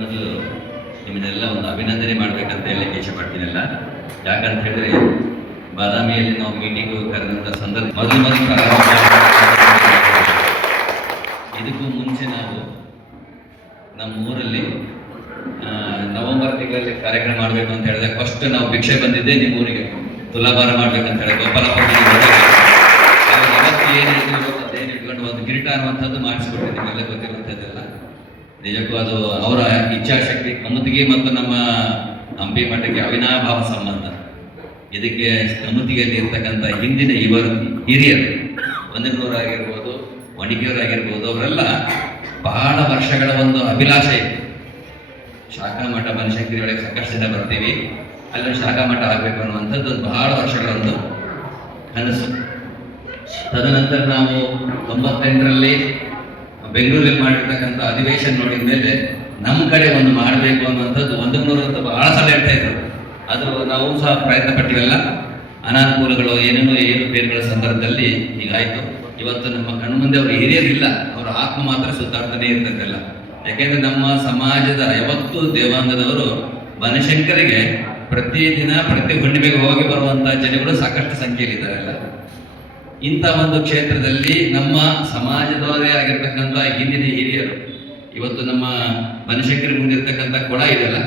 ಮೊದಲು ನಿಮ್ಮನ್ನೆಲ್ಲ ಒಂದು ಅಭಿನಂದನೆ ಮಾಡಬೇಕಂತ ಹೇಳಲಿಕ್ಕೆ ಇಷ್ಟಪಡ್ತೀನಲ್ಲ. ಯಾಕಂತ ಹೇಳಿದ್ರೆ ಬಾದಾಮಿಯಲ್ಲಿ ನಾವು ಮೀಟಿಂಗ್ ಕರೆದಂಥ ಸಂದರ್ಭ ಮೊದಲು ಇದಕ್ಕೂ ಮುಂಚೆ ನಾವು ನಮ್ಮ ಊರಲ್ಲಿ ನವೆಂಬರ್ ತಿಂಗಳಲ್ಲಿ ಕಾರ್ಯಕ್ರಮ ಮಾಡಬೇಕು ಅಂತ ಹೇಳಿದಾಗ ಫಸ್ಟ್ ನಾವು ಭಿಕ್ಷೆ ಬಂದಿದ್ದೆ ನಿಮ್ಮ ಊರಿಗೆ ತುಲಾಭಾರ ಮಾಡ್ಬೇಕಂತ ಹೇಳಿ ಗೋಪಾಲಪ್ಪ ಅವತ್ತು ಏನು ಅದೇನು ಇಟ್ಕೊಂಡು ಒಂದು ಕಿರೀಟ ಅನ್ನುವಂಥದ್ದು ಮಾಡಿಸ್ಕೊಟ್ಟಿದ್ದೆ, ನಿಮ್ಮೆಲ್ಲ ಗೊತ್ತಿರುವಂಥದ್ದೆಲ್ಲ. ನಿಜಕ್ಕೂ ಅದು ಅವರ ಇಚ್ಛಾಶಕ್ತಿ, ಕಮ್ಮತಿಗೆ ಮತ್ತು ನಮ್ಮ ಹಂಪಿ ಮಠಕ್ಕೆ ಅವಿನಾಭಾವ ಸಂಬಂಧ. ಇದಕ್ಕೆ ಕಮ್ಮತಿಗೆಯಲ್ಲಿ ಇರ್ತಕ್ಕಂಥ ಹಿಂದಿನ ಇವರು ಹಿರಿಯರು ಒಂದನೂರಾಗಿರ್ಬೋದು, ವಣಿಕೆಯವರಾಗಿರ್ಬೋದು, ಅವರೆಲ್ಲ ಬಹಳ ವರ್ಷಗಳ ಒಂದು ಅಭಿಲಾಷೆ ಇತ್ತು. ಶಾಖಾ ಮಠ ಬನಶಂಕರಿ ಒಳಗೆ ಸಾಕಷ್ಟು ಜನ ಬರ್ತೀವಿ, ಅಲ್ಲೊಂದು ಶಾಖಾ ಮಠ ಆಗಬೇಕು ಅನ್ನುವಂಥದ್ದು ಒಂದು ಬಹಳ ವರ್ಷಗಳ ಒಂದು ಕನಸು. ತದನಂತರ ನಾವು 98ರಲ್ಲಿ ಬೆಂಗಳೂರಲ್ಲಿ ಮಾಡಿರ್ತಕ್ಕಂಥ ಅಧಿವೇಶನ ನೋಡಿದ ಮೇಲೆ ನಮ್ಮ ಕಡೆ ಒಂದು ಮಾಡಬೇಕು ಅನ್ನುವಂಥದ್ದು 100 ಅಂತ ಬಹಳ ಸಲ ಹೇಳ್ತಾ ಇದ್ರು. ಅದು ನಾವು ಸಹ ಪ್ರಯತ್ನ ಪಟ್ಟಿವೆಲ್ಲ, ಅನಾನುಕೂಲಗಳು ಏನೇನೋ ಏರುಪೇರುಗಳ ಸಂದರ್ಭದಲ್ಲಿ ಹೀಗಾಯಿತು. ಇವತ್ತು ನಮ್ಮ ಕಣ್ಣು ಮುಂದೆ ಅವರು ಹಿರಿಯರಿಲ್ಲ, ಅವರ ಆತ್ಮ ಮಾತ್ರ ಸುತ್ತಾಡ್ತಾನೆ ಇರ್ತದಲ್ಲ. ಯಾಕೆಂದ್ರೆ ನಮ್ಮ ಸಮಾಜದ ಯಾವತ್ತೂ ದೇವಾಂಗದವರು ಬನಶಂಕರಿಗೆ ಪ್ರತಿದಿನ ಪ್ರತಿ ಹುಣ್ಣಿಮೆಗೆ ಹೋಗಿ ಬರುವಂತ ಜನಗಳು ಸಾಕಷ್ಟು ಸಂಖ್ಯೆಯಲ್ಲಿದ್ದಾರಲ್ಲ. ಇಂಥ ಒಂದು ಕ್ಷೇತ್ರದಲ್ಲಿ ನಮ್ಮ ಸಮಾಜದವರೇ ಆಗಿರ್ತಕ್ಕಂಥ ಹಿಂದಿನ ಹಿರಿಯರು ಇವತ್ತು ನಮ್ಮ ಬನಶಂಕರಿ ಮುಂದಿರ್ತಕ್ಕಂಥ ಕೊಳ ಇದೆಯಲ್ಲ,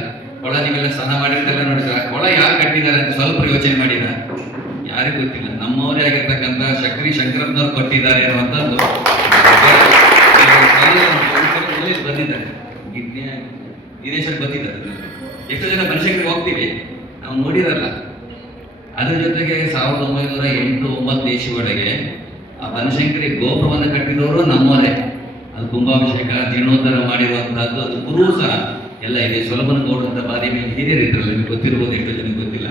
ಕೊಳ ನೀವೆಲ್ಲ ಸ್ನಾನ ಮಾಡಿರ್ತೆಲ್ಲ ನೋಡಿದ್ರೆ ಕೊಳ ಯಾರು ಕಟ್ಟಿದ್ದಾರೆ ಅಂತ ಸ್ವಲ್ಪ ಯೋಚನೆ ಮಾಡಿದ? ಯಾರಿಗೂ ಗೊತ್ತಿಲ್ಲ. ನಮ್ಮವರೇ ಆಗಿರ್ತಕ್ಕಂಥ ಶಕ್ರಿ ಶಂಕರಪ್ಪನವ್ರು ಕೊಟ್ಟಿದ್ದಾರೆ ಅನ್ನುವಂಥದ್ದು ಬಂದಿದ್ದಾರೆ, ದಿನೇಶ್ ಬಂದಿದ್ದಾರೆ. ಎಷ್ಟೋ ಜನ ಬನಶಂಕರಿಗೆ ಹೋಗ್ತೀವಿ, ನಾವು ನೋಡಿರಲ್ಲ. ಅದ್ರ ಜೊತೆಗೆ 1908-9 ಇಸ್ವಿಯೊಳಗೆ ಆ ಬನಶಂಕರಿ ಗೋಪುರವನ್ನು ಕಟ್ಟಿದವರು ನಮ್ಮವರೇ. ಅದು ಕುಂಭಾಭಿಷೇಕ ಜೀರ್ಣೋದ್ಧಾರ ಮಾಡಿರುವಂತಹದ್ದು, ಅದು ಗುರು ಸಹ ಎಲ್ಲ ಇದೆ. ಸೊಲಭನಗೌಡ ಅಂತ ಬಾದಾಮಿಯಲ್ಲಿ ಹಿರಿಯರಿದ್ರಲ್ಲ, ನಿಮಗೆ ಗೊತ್ತಿರ್ಬೋದು, ಎಷ್ಟೋ ಜನಕ್ಕೆ ಗೊತ್ತಿಲ್ಲ.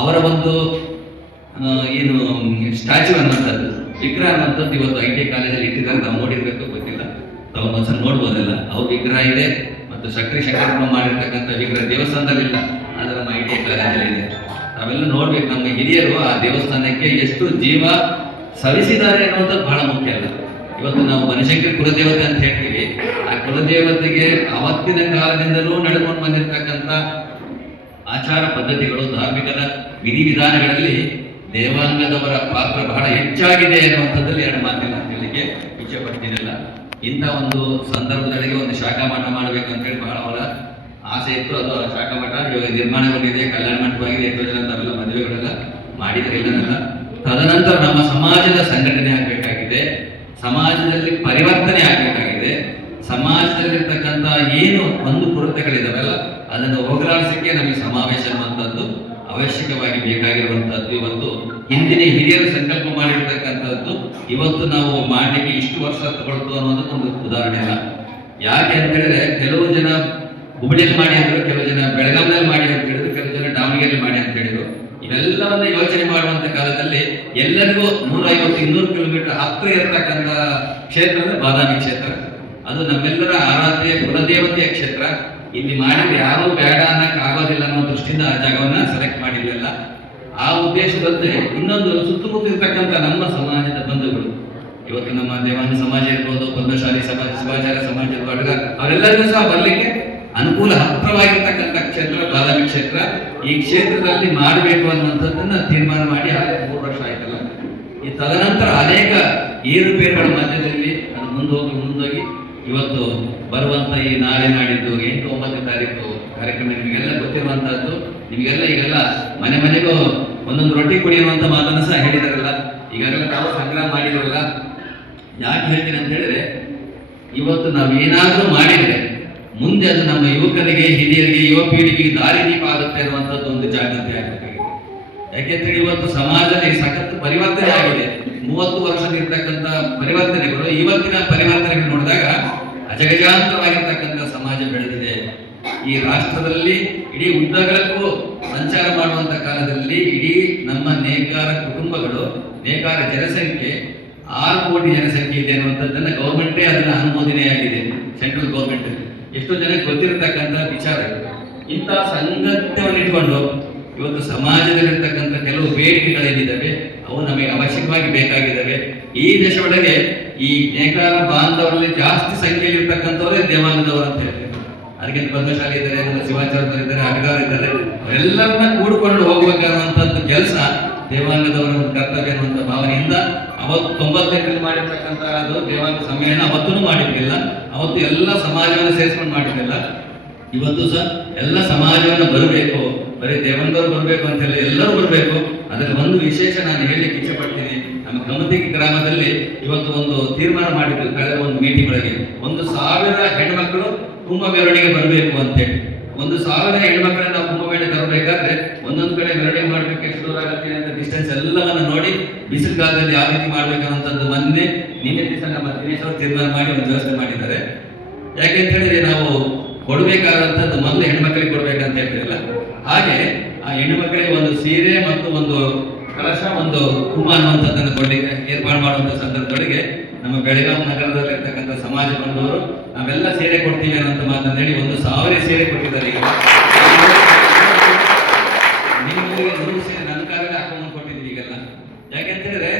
ಅವರ ಒಂದು ಏನು ಸ್ಟ್ಯಾಚ್ಯೂ ಅನ್ನುವಂಥದ್ದು, ವಿಗ್ರಹ ಅನ್ನುವಂಥದ್ದು ಇವತ್ತು ITI ಕಾಲೇಜಲ್ಲಿ ಇಟ್ಟಿದ್ದಾರೆ. ನಾವು ನೋಡಿರ್ಬೇಕು, ಗೊತ್ತಿಲ್ಲ, ತಾವು ಒಂದ್ಸಲ ನೋಡ್ಬೋದಲ್ಲ. ಅವ್ರ ವಿಗ್ರಹ ಇದೆ ಮತ್ತು ಸಕ್ರಿ ಶಂಕರಪ್ಪ ಮಾಡಿರ್ತಕ್ಕಂಥ ವಿಗ್ರಹ ದೇವಸ್ಥಾನದಲ್ಲಿಲ್ಲ, ಆದರೆ ನಮ್ಮ ITI ಕಾಲೇಜಲ್ಲಿ ಇದೆ. ನಾವೆಲ್ಲ ನೋಡ್ಬೇಕು, ನಮ್ಮ ಹಿರಿಯರು ಆ ದೇವಸ್ಥಾನಕ್ಕೆ ಎಷ್ಟು ಜೀವ ಸವಿಸಿದ್ದಾರೆ ಅನ್ನುವಂಥದ್ದು ಬಹಳ ಮುಖ್ಯ ಅಲ್ಲ. ಇವತ್ತು ನಾವು ಬನಶಂಕರಿ ಕುಲದೇವತೆ ಅಂತ ಹೇಳ್ತೀವಿ, ಆ ಕುಲದೇವತೆಗೆ ಅವತ್ತಿನ ಕಾಲದಿಂದಲೂ ನಡೆದುಕೊಂಡು ಬಂದಿರತಕ್ಕಂಥ ಆಚಾರ ಪದ್ಧತಿಗಳು, ಧಾರ್ಮಿಕದ ವಿಧಿವಿಧಾನಗಳಲ್ಲಿ ದೇವಾಂಗದವರ ಪಾತ್ರ ಬಹಳ ಹೆಚ್ಚಾಗಿದೆ ಅನ್ನುವಂಥದ್ದಲ್ಲಿ ಎರಡು ಮಾತಿಲ್ಲ ಅಂತ ಹೇಳಿಕ್ಕೆ ಇಚ್ಛೆ ಪಡ್ತೀನಿಲ್ಲ. ಇಂಥ ಒಂದು ಸಂದರ್ಭದೊಳಗೆ ಒಂದು ಶಾಖಾ ಮಠ ಮಾಡಬೇಕು ಅಂತ ಹೇಳಿ ಬಹಳ ಅವರ ಆಸೆ ಇತ್ತು. ಅದು ಶಾಖಾ ಮಠ ಇವಾಗ ನಿರ್ಮಾಣಗೊಂಡಿದೆ, ಕಲ್ಯಾಣ ಮಂಟಪವಾಗಿದೆ. ಎಷ್ಟೋ ಜನ ತಾವೆಲ್ಲ ಮದುವೆಗಳೆಲ್ಲ ಮಾಡಿದ್ರೆ ಇಲ್ಲ. ತದನಂತರ ನಮ್ಮ ಸಮಾಜದ ಸಂಘಟನೆ ಆಗಬೇಕಾಗಿದೆ, ಸಮಾಜದಲ್ಲಿ ಪರಿವರ್ತನೆ ಆಗಬೇಕಾಗಿದೆ. ಸಮಾಜದಲ್ಲಿರ್ತಕ್ಕಂಥ ಏನು ಒಂದು ಕೊರತೆಗಳಿದಾವೆಲ್ಲ ಅದನ್ನು ಹೋಗಲಾಡಿಸಕ್ಕೆ ನಮಗೆ ಸಮಾವೇಶ ಅನ್ನುವಂಥದ್ದು ಅವಶ್ಯಕವಾಗಿ ಬೇಕಾಗಿರುವಂತಹದ್ದು. ಇವತ್ತು ಹಿಂದಿನ ಹಿರಿಯರು ಸಂಕಲ್ಪ ಮಾಡಿರ್ತಕ್ಕಂಥದ್ದು ಇವತ್ತು ನಾವು ಮಾಡಲಿಕ್ಕೆ ಇಷ್ಟು ವರ್ಷ ತಗೊಳ್ತು ಅನ್ನೋದಕ್ಕೆ ಒಂದು ಉದಾಹರಣೆ ಅಲ್ಲ. ಯಾಕೆ ಅಂತ ಹೇಳಿದ್ರೆ, ಕೆಲವು ಜನ ಹುಬ್ಬಳ್ಳಿಯಲ್ಲಿ ಮಾಡಿ ಅಂದ್ರು, ಕೆಲವು ಜನ ಬೆಳಗಾವಿಯಲ್ಲಿ ಮಾಡಿ ಅಂತ ಹೇಳಿದ್ರು, ಕೆಲವು ಜನ ದಾವಣಗೆರೆಯಲ್ಲಿ ಮಾಡಿ ಅಂತ ಹೇಳಿದ್ರು. ಇವೆಲ್ಲವನ್ನ ಯೋಚನೆ ಮಾಡುವಂತ ಕಾಲದಲ್ಲಿ ಎಲ್ಲರಿಗೂ 150-200 ಕಿಲೋಮೀಟರ್ ಹತ್ತಿರ ಇರತಕ್ಕಂಥ ಕ್ಷೇತ್ರ ಅಂದ್ರೆ ಬಾದಾಮಿ ಕ್ಷೇತ್ರ. ಅದು ನಮ್ಮೆಲ್ಲರ ಆರಾಧ್ಯ ಕುಲದೇವತೆಯ ಕ್ಷೇತ್ರ. ಇಲ್ಲಿ ಮಾಡಿದ್ರೆ ಯಾರೂ ಬೇಡ ಅನ್ನಕ್ಕೆ ಆಗೋದಿಲ್ಲ ಅನ್ನೋ ದೃಷ್ಟಿಯಿಂದ ಆ ಜಾಗವನ್ನ ಸೆಲೆಕ್ಟ್ ಮಾಡಿದ್ವಲ್ಲ. ಆ ಉದ್ದೇಶದಂತೆ ಇನ್ನೊಂದು ಸುತ್ತಮುತ್ತ ಇರ್ತಕ್ಕಂಥ ನಮ್ಮ ಸಮಾಜದ ಬಂಧುಗಳು, ಇವತ್ತು ನಮ್ಮ ದೇವಾಂಗ ಸಮಾಜ ಇರ್ಬೋದು, ಪದ್ಮಶಾಲಿ ಸಮಾಜ, ಶಿವಾಚಾರ್ಯ ಸಮಾಜ ಇರ್ಬೋದು, ಅವರೆಲ್ಲರಿಗೂ ಸಹ ಬರ್ಲಿಕ್ಕೆ ಅನುಕೂಲ ಹತ್ತಿರವಾಗಿರ್ತಕ್ಕಂಥ ಕ್ಷೇತ್ರ ಬಾದಾಮಿ ಕ್ಷೇತ್ರ. ಈ ಕ್ಷೇತ್ರದಲ್ಲಿ ಮಾಡಬೇಕು ಅನ್ನುವಂಥದ್ದನ್ನ ತೀರ್ಮಾನ ಮಾಡಿ 3 ವರ್ಷ ಆಯ್ತಲ್ಲ. ಈ ತದನಂತರ ಅನೇಕ ಏರುಪೇರುಗಳ ಮಧ್ಯದಲ್ಲಿ ಅದು ಮುಂದೋಗಿ ಇವತ್ತು ಬರುವಂತ ಈ ನಾಳೆ ನಾಡಿದ್ದು 8-9 ತಾರೀಕು ಕಾರ್ಯಕ್ರಮ ನಿಮಗೆಲ್ಲ ಗೊತ್ತಿರುವಂತಹದ್ದು. ನಿಮಗೆಲ್ಲ ಈಗೆಲ್ಲ ಮನೆ ಮನೆಗೂ ಒಂದೊಂದು ರೊಟ್ಟಿ ಕುಡಿಯುವಂತ ಮಾತನ್ನು ಸಹ ಹೇಳಿದಾರಲ್ಲ. ಈಗಾಗಲೇ ನಾವು ಸಂಗ್ರಹ ಮಾಡಿದ್ರಲ್ಲ. ಯಾಕೆ ಹೇಳ್ತೀನಿ ಅಂತ ಹೇಳಿದ್ರೆ, ಇವತ್ತು ನಾವೇನಾದ್ರೂ ಮಾಡಿದ್ರೆ ಮುಂದೆ ಅದು ನಮ್ಮ ಯುವಕರಿಗೆ, ಹಿರಿಯರಿಗೆ, ಯುವ ಪೀಳಿಗೆಗೆ ದಾರಿದೀಪ ಆಗುತ್ತೆ ಅನ್ನುವಂಥದ್ದು ಒಂದು ಜಾಗೃತಿ ಆಗಬೇಕಾಗಿದೆ. ಯಾಕೆಂದ್ರೆ ಇವತ್ತು ಸಮಾಜದಲ್ಲಿ ಸಖತ್ ಪರಿವರ್ತನೆ ಆಗಿದೆ. 30 ವರ್ಷದಿರ್ತಕ್ಕಂಥ ಪರಿವರ್ತನೆಗಳು ಇವತ್ತಿನ ಪರಿವರ್ತನೆಗಳು ನೋಡಿದಾಗ ಅಜಗಜಾಂತವಾಗಿರ್ತಕ್ಕಂಥ ಸಮಾಜ ಬೆಳೆದಿದೆ. ಈ ರಾಷ್ಟ್ರದಲ್ಲಿ ಇಡೀ ಉದ್ದಗಲಕ್ಕೂ ಸಂಚಾರ ಮಾಡುವಂತ ಕಾಲದಲ್ಲಿ ಇಡೀ ನಮ್ಮ ನೇಕಾರ ಕುಟುಂಬಗಳು, ನೇಕಾರ ಜನಸಂಖ್ಯೆ 6 ಕೋಟಿ ಜನಸಂಖ್ಯೆ ಇದೆ ಅನ್ನುವಂಥದ್ದನ್ನ ಗೌರ್ಮೆಂಟೇ ಅದನ್ನ ಅನುಮೋದನೆಯಾಗಿದೆ, ಸೆಂಟ್ರಲ್ ಗೌರ್ಮೆಂಟ್. ಎಷ್ಟೋ ಜನಕ್ಕೆ ಗೊತ್ತಿರತಕ್ಕಂಥ ವಿಚಾರ. ಇಂಥ ಸಂಗತ್ಯವನ್ನು ಇಟ್ಕೊಂಡು ಇವತ್ತು ಸಮಾಜದಲ್ಲಿರ್ತಕ್ಕಂಥ ಕೆಲವು ಬೇಡಿಕೆಗಳೇನಿದ್ದಾವೆ ಅವು ನಮಗೆ ಅವಶ್ಯಕವಾಗಿ ಬೇಕಾಗಿದ್ದಾವೆ. ಈ ದೇಶ ಒಳಗೆ ಈ ನೇಕಾರ ಬಾಂಧವರಲ್ಲಿ ಜಾಸ್ತಿ ಸಂಖ್ಯೆಯಲ್ಲಿ ಇರ್ತಕ್ಕಂಥವರೇ ದೇವಾಂಗದವರು ಅಂತ ಹೇಳ್ತಾರೆ. ಅದಕ್ಕೆ ಪದ್ಮಶಾಲಿ ಇದ್ದಾರೆ, ನಮ್ಮ ಶಿವಾಚಾರ್ಯರು ಇದ್ದಾರೆ, ಅಡ್ಗಾರ್ ಇದ್ದಾರೆ, ಅವರೆಲ್ಲರನ್ನ ಕೂಡಿಕೊಂಡು ಹೋಗ್ಬೇಕಾದಂತದ್ದು ಕೆಲಸ ದೇವಾಂಗದವರ ಒಂದು ಕರ್ತವ್ಯ ಅನ್ನುವಂಥ ಭಾವನೆಯಿಂದ ಅವತ್ತು 98ರಲ್ಲಿ ಮಾಡಿರ್ತಕ್ಕಂಥ ಅದು ದೇವಾಂಗ ಸಮ್ಮೇಳನ ಅವತ್ತೂ ಮಾಡಿರ್ಲಿಲ್ಲ. ಅವತ್ತು ಎಲ್ಲ ಸಮಾಜವನ್ನು ಸೇರಿಸ್ಕೊಂಡು ಮಾಡಿರ್ಲಿಲ್ಲ. ಇವತ್ತು ಸಹ ಎಲ್ಲ ಸಮಾಜವನ್ನು ಬರಬೇಕು, ಬರೀ ದೇವಂಗದವ್ರು ಬರಬೇಕು ಅಂತ ಹೇಳಿ ಎಲ್ಲರೂ ಬರಬೇಕು. ಅದರಲ್ಲಿ ಒಂದು ವಿಶೇಷ ನಾನು ಹೇಳಲಿಕ್ಕೆ ಇಚ್ಛೆ ಪಡ್ತೀನಿ. ನಮ್ಮ ಕಮತಿಗಿ ಗ್ರಾಮದಲ್ಲಿ ಇವತ್ತು ಒಂದು ತೀರ್ಮಾನ ಮಾಡಿದ್ರು ಕಳೆದ ಒಂದು ಮೀಟಿಂಗ್ ಒಳಗೆ 1000 ಹೆಣ್ಮಕ್ಳು ಕುಂಭ ಮೆರವಣಿಗೆ ಬರಬೇಕು ಅಂತೇಳಿ. 1000 ಹೆಣ್ಮಕ್ಳನ್ನ ನಾವು ಕುಂಭ ಮೆರವಣಿಗೆ ತರಬೇಕಾದ್ರೆ ಒಂದೊಂದು ಕಡೆ ಮೆರವಣಿಗೆ ಮಾಡ್ಬೇಕು, ಎಷ್ಟು ದೂರ ಆಗುತ್ತೆ ಅಂತ ಡಿಸ್ಟೆನ್ಸ್ ಎಲ್ಲವನ್ನು ನೋಡಿ ಬಿಸಿಲು ಕಾಲದಲ್ಲಿ ಯಾವ ರೀತಿ ಮಾಡ್ಬೇಕನ್ನೋಂಥದ್ದು ನಿನ್ನೆ ದಿವಸ ನಮ್ಮ ದಿನೇಶ್ ಅವರು ತೀರ್ಮಾನ ಮಾಡಿ ಒಂದು ವ್ಯವಸ್ಥೆ ಮಾಡಿದ್ದಾರೆ. ಯಾಕೆ ಅಂತ ಹೇಳಿದ್ರೆ ನಾವು ಕೊಡಬೇಕಾದಂಥದ್ದು ಮೊದಲು ಹೆಣ್ಮಕ್ಳಿಗೆ ಕೊಡ್ಬೇಕಂತ ಹೇಳ್ತಿರಲ್ಲ, ಹಾಗೆ ಆ ಹೆಣ್ಣು ಮಕ್ಕಳಿಗೆ ಒಂದು ಸೀರೆ ಮತ್ತು ಒಂದು ಕಲಶ, ಒಂದು ಕುಂಭ ಅನ್ನುವಂಥದ್ದನ್ನು ಕೊಡ್ಲಿಕ್ಕೆ ಏರ್ಪಾಡು ಮಾಡುವಂಥ ಸಂದರ್ಭದೊಳಗೆ ನಮ್ಮ ಬೆಳಗಾವಿ ನಗರದಲ್ಲಿರ್ತಕ್ಕಂಥ ಸಮಾಜ ಬಂದವರು ನಾವೆಲ್ಲ ಸೀರೆ ಕೊಡ್ತೀವಿ ಅನ್ನೋಂಥ ಮಾತನ್ನು ಹೇಳಿ 1000 ಸೀರೆ ಕೊಟ್ಟಿದ್ದಾರೆ. ಈಗ ನಿಮಗೆ 100 ಸೀರೆ ನನ್ನ ಕಾಲದಲ್ಲಿ ಹಾಕೊಂಡು ಕೊಟ್ಟಿದ್ದೀವಿ ಈಗೆಲ್ಲ. ಯಾಕೆಂತ ಹೇಳಿದ್ರೆ